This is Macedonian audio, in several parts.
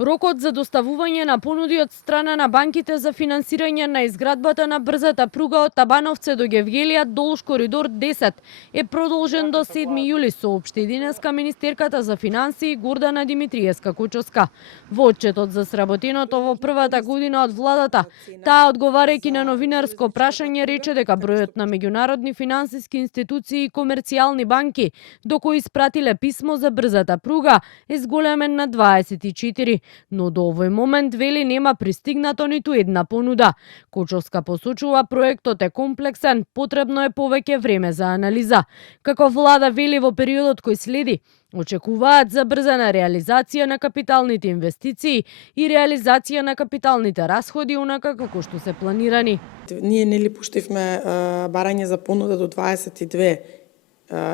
Рокот за доставување на понуди од страна на банките за финансирање на изградбата на брзата пруга од Табановце до Гевгелија долж коридор 10 е продолжен до 7 јули, соопшти денеска министерката за финансии Гордана Димитриевска-Кучовска. Во отчетот за сработеното во првата година од владата, таа одговарајќи на новинарско прашање рече дека бројот на меѓународни финансиски институции и комерцијални банки до кои испратиле писмо за брзата пруга е зголемен на 24. Но до овој момент вели нема пристигнато ниту една понуда. Кучовска посочува проектот е комплексен, потребно е повеќе време за анализа. Како влада вели во периодот кој следи, очекуваат забрзана реализација на капиталните инвестиции и реализација на капиталните расходи онака како што се планирани. Ние нели пуштивме барање за понуда до 22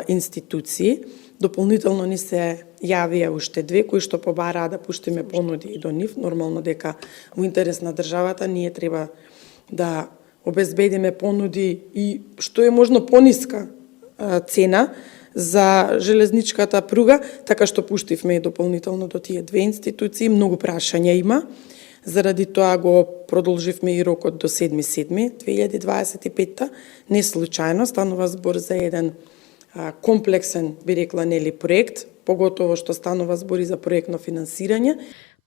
институции. Дополнително ни се јавија уште две кои што побараа да пуштиме понуди и до нив. Нормално дека во интерес на државата ние треба да обезбедиме понуди и што е можно пониска цена за железничката пруга, така што пуштивме и дополнително до тие две институции. Многу прашања има. Заради тоа го продолживме и рокот до 7.7.2025. Не случајно, станува збор за еден комплексен, би рекла, нели, проект, поготово што станува збори за проектно финансирање.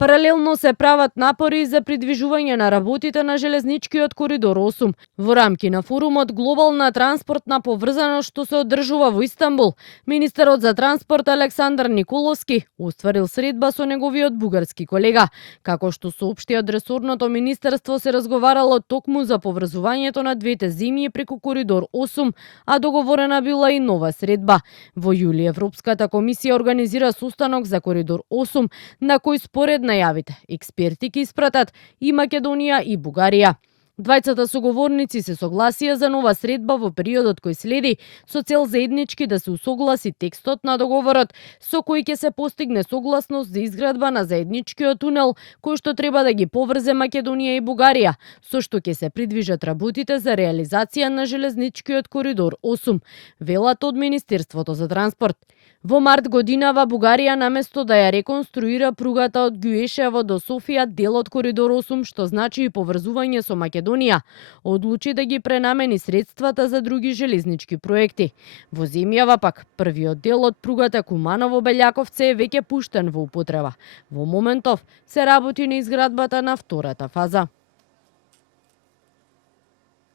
Паралелно се прават напори за придвижување на работите на железничкиот коридор 8. Во рамки на форумот Глобална транспортна поврзаност што се одржува во Истанбул, министерот за транспорт Александар Николовски остварил средба со неговиот бугарски колега. Како што соопшти од ресорното министерство, се разговарало токму за поврзувањето на двете земји преку коридор 8, а договорена била и нова средба. Во јули Европската комисија организира состанок за коридор 8, на кој според најавите експерти ќе испратат и Македонија и Бугарија. Двајцата соговорници се согласија за нова средба во периодот кој следи, со цел заеднички да се усогласи текстот на договорот, со кој ќе се постигне согласност за изградба на заедничкиот тунел, кој што треба да ги поврзе Македонија и Бугарија, со што ќе се придвижат работите за реализација на железничкиот коридор 8, велат од Министерството за транспорт. Во март годинава Бугарија наместо да ја реконструира пругата од Гюешево до Софија, дел од коридор 8, што значи и поврзување со Македонија, одлучи да ги пренамени средствата за други железнички проекти. Во земјава пак првиот дел од пругата Куманово-Белјаковце е веќе пуштен во употреба. Во моментов се работи на изградбата на втората фаза.